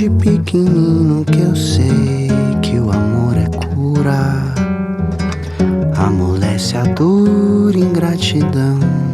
desde pequenino que eu sei que o amor é cura, amolece a dor e ingratidão.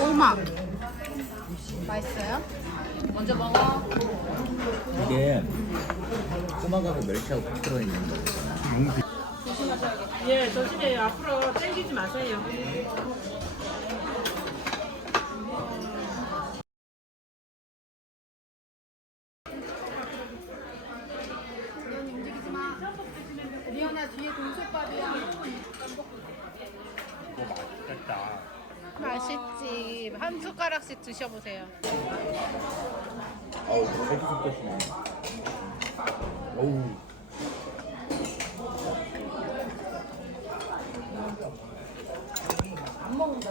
오막 맛있어요? 먼저 먹어. 이게 꼬막하고 멸치하고 딱 들어있는 거잖아. 예, 조심해요. 앞으로 당기지 마세요. 리언아 뒤에 동태밥이야 맛있지 한 숟가락씩 드셔보세요 어우, 고기 섞으시네. 어우. Porta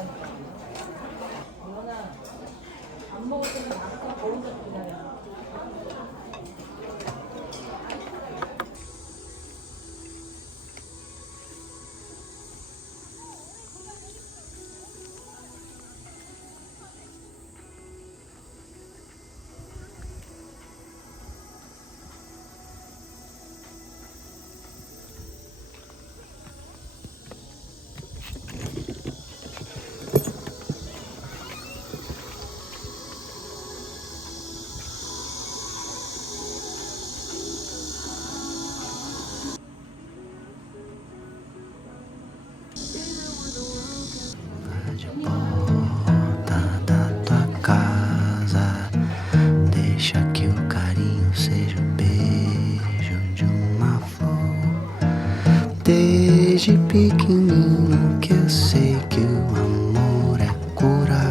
pequenino que eu sei que o amor é cura.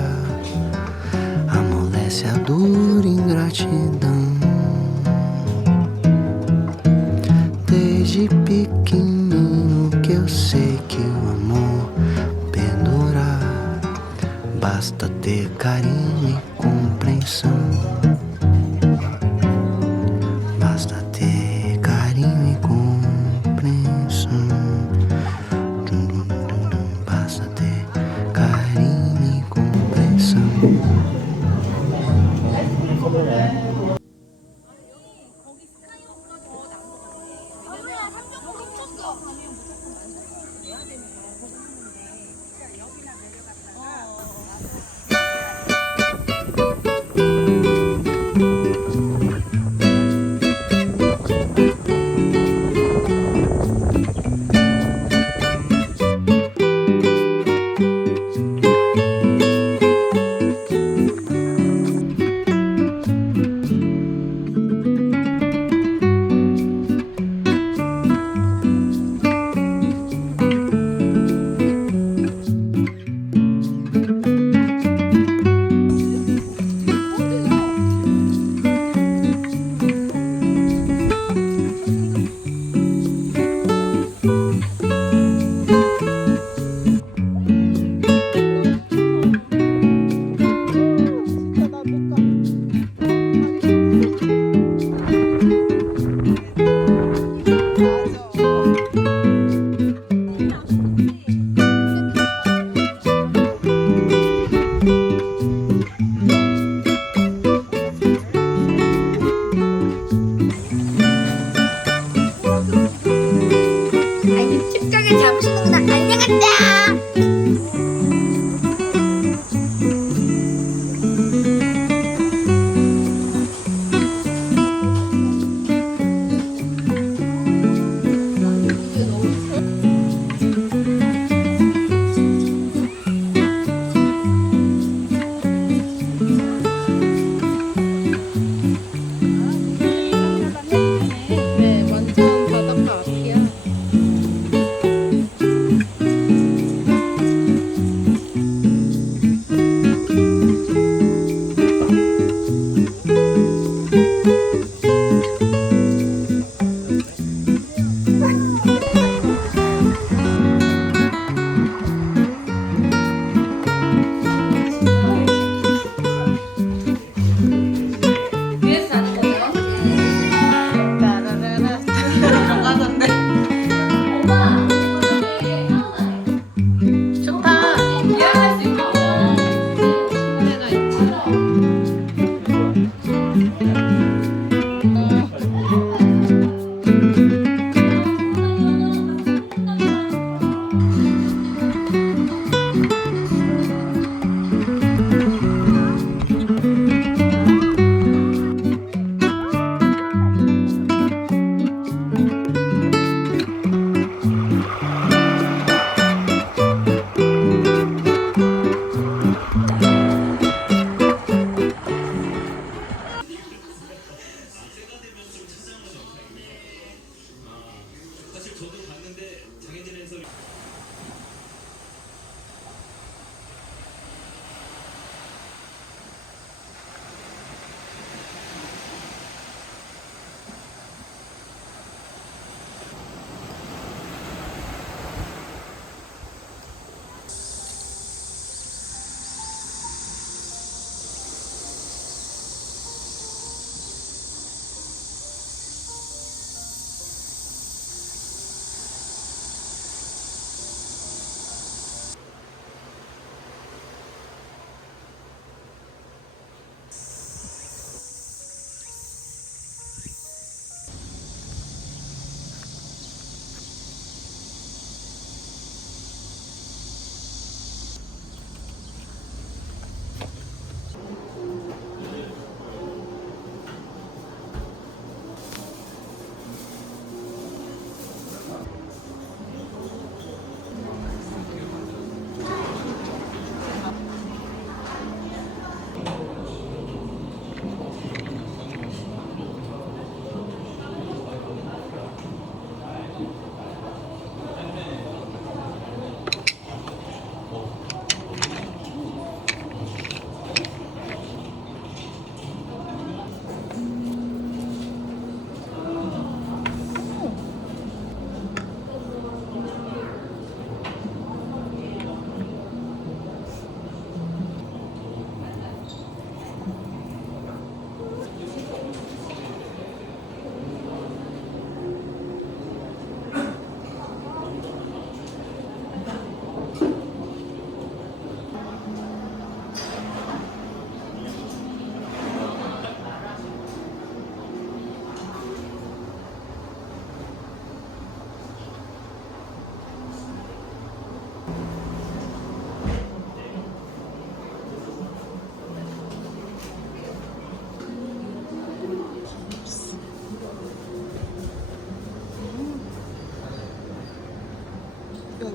Amolece a dor ingratidão. Desde pequenino que eu sei que o amor perdura. Basta ter carinho e compreensão.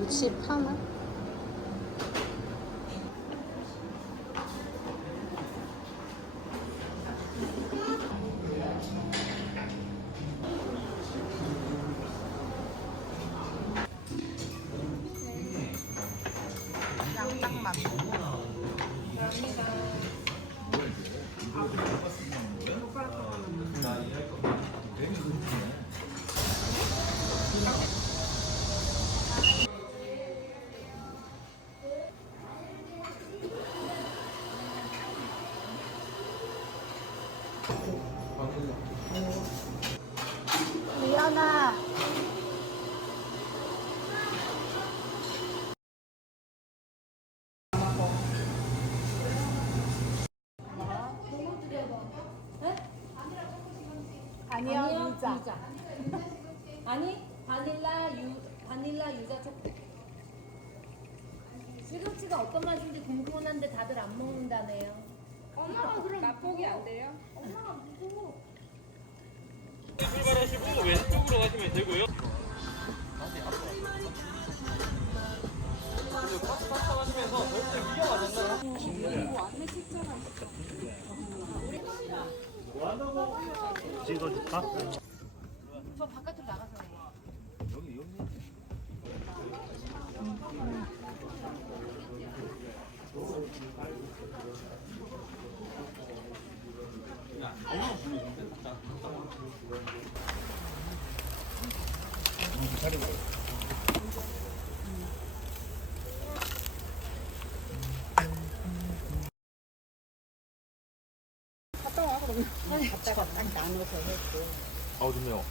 68만? 아니 바닐라 유 바닐라 유자 초코. 시금치가 어떤 맛인지 궁금한데 다들 안 먹는다네요. 엄마가 그럼 맛보기 안 돼요? 엄마가 무서워. 출발하시고 왼쪽으로 가시면 되고요. 저 바깥으로 나가서 해요. 아우 좋네요.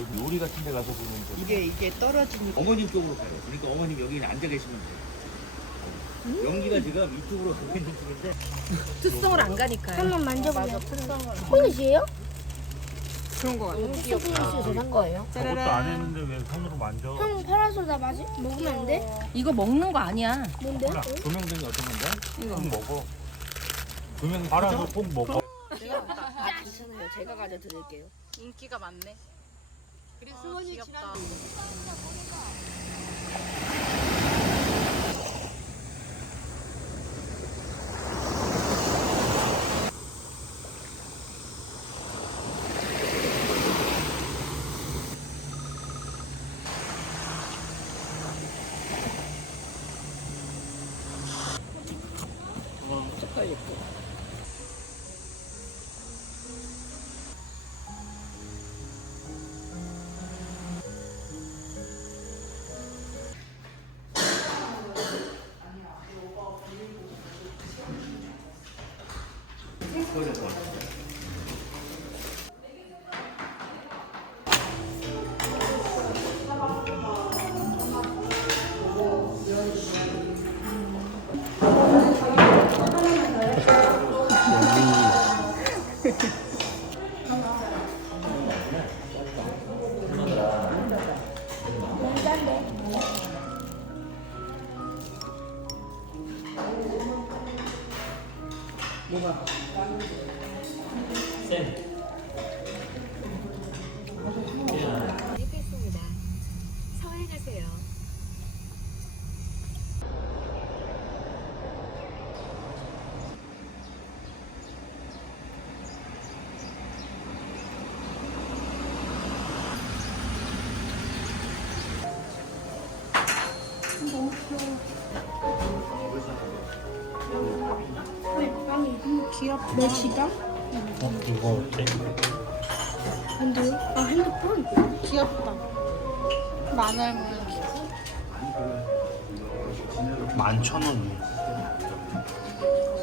여기 요리 같은 데 가서 보면 좀 이게 이게 떨어지니까 어머님 쪽으로 가요. 그러니까 어머님 여기 앉아 계시면 돼요. 연기가 지금 이쪽으로 가고 있는 중인데 특성을 안 가니까요. 한번 만져보세요. 폴리시예요? 그런 거 같아요. 폴리시에서 산 거예요? 아무것도 안 했는데 왜 손으로 만져? 형 파라솔다 맞이 먹으면 안 돼? 이거 먹는 거 아니야. 뭔데? 조명등이 어떤 건데? 꼭 먹어. 조명이 알아서? 꼭 먹어. 아 괜찮아요. 제가 가져 드릴게요. 인기가 많네. 그리고 수원이 귀엽 내 지갑? 어, 이거 어때? 근데요? 아 핸드폰? 귀엽다. 마늘 모양. 만천 원이에요.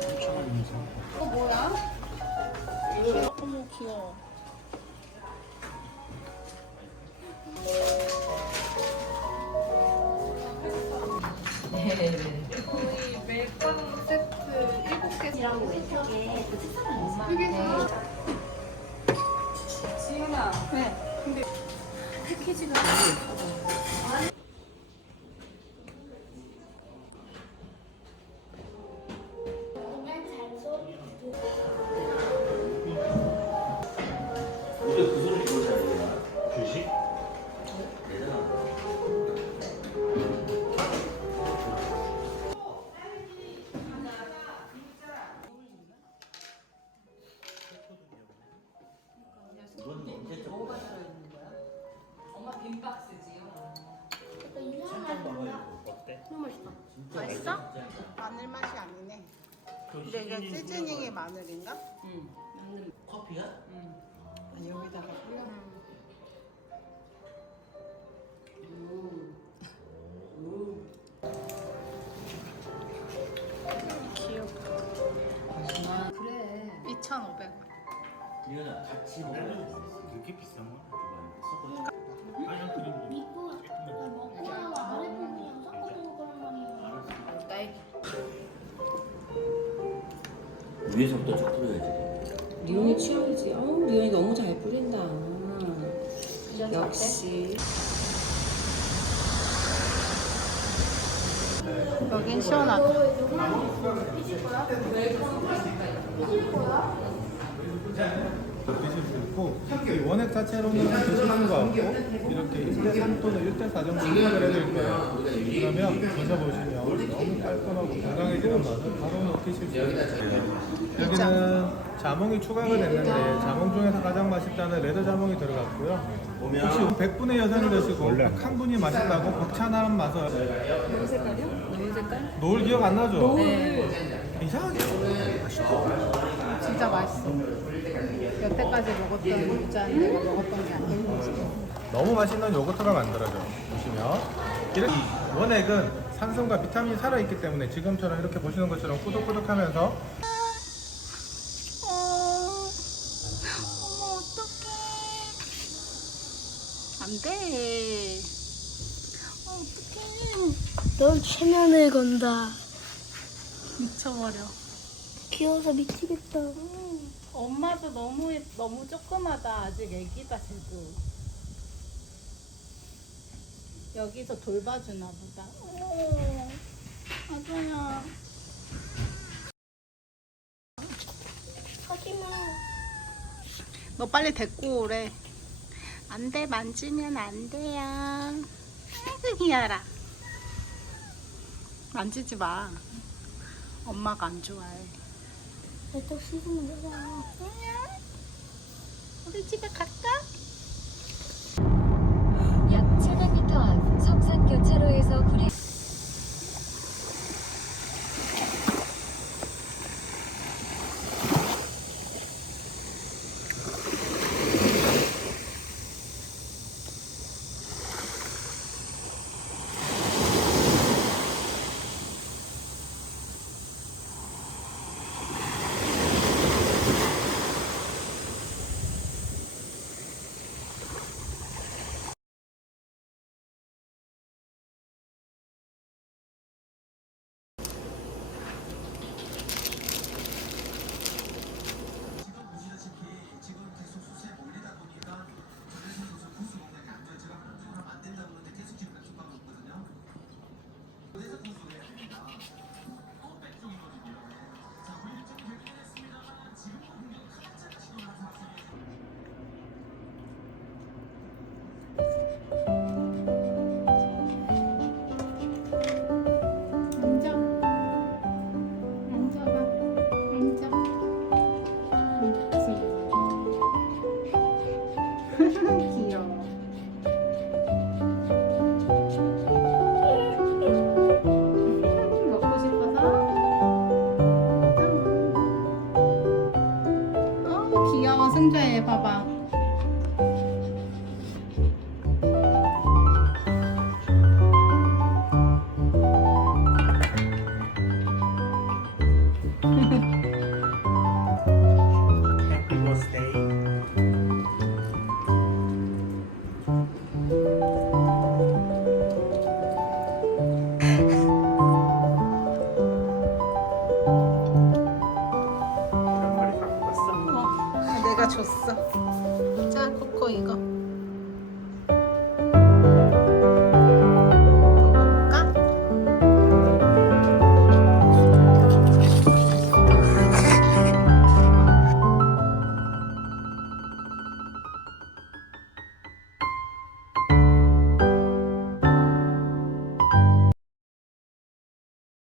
삼천 원이면서. 이거 뭐야? 어머 귀여워. 멜빵 세트 7개 왼쪽에 휴게소 지은아 네. 근데 패키지가 빈박스지요. 너무 맛있다. 진짜 맛있어? 진짜. 마늘 맛이 아니네. 근데 이게 네, 시즈닝이 마늘인가? 응. 나는 커피야? 응. 아, 여기다가 음. 뿌려. 음. 음. 귀엽다. 그래. 2,500원. 이현아 같이 먹으면 되게 비싼 거야. 위에서부터 쭉 뿌려야지. 리온이 취향이지. 어우, 리온이 너무 잘 뿌린다. 역시. 여긴 시원하다. 드실 수 있고 이 원액 자체로는 드시는 거 같고 이렇게 1대 3 또는 1대 4 정도 생각을 해드릴 거예요 그러면 드셔보시면 너무 깔끔하고 건강해지는 맛을 바로 느끼실 수 있어요 여기는 자몽이 추가가 됐는데 자몽 중에서 가장 맛있다는 레드 자몽이 들어갔고요 혹시 100분의 여성이 드시고 딱한 분이 맛있다고 벅찬한 맛을 노을 색깔이요? 노을 색깔? 노을 기억 안 나죠? 이상하게 진짜 맛있어. 여태까지 먹었던 유자는 내가 먹었던 게 아니야. 너무 맛있는 요거트가 만들어져 보시면 이렇게 이 원액은 산성과 비타민이 살아있기 때문에 지금처럼 이렇게 보시는 것처럼 꾸덕꾸덕하면서 어머 어떡해. 안 돼. 어떡해. 넌 최면을 건다. 미쳐버려. 귀여워서 미치겠다. 엄마도 너무 예- 너무 조그마다 아직 애기다 쟤도. 여기서 돌봐주나 보다. 어, 아주야. 하지마. 너 빨리 데리고 오래. 안 돼, 만지면 안 돼요. 아이고, 귀여라. 만지지 마. 엄마가 안 좋아해. 내떡 씻으면 되잖아. 우리 집에 갈까?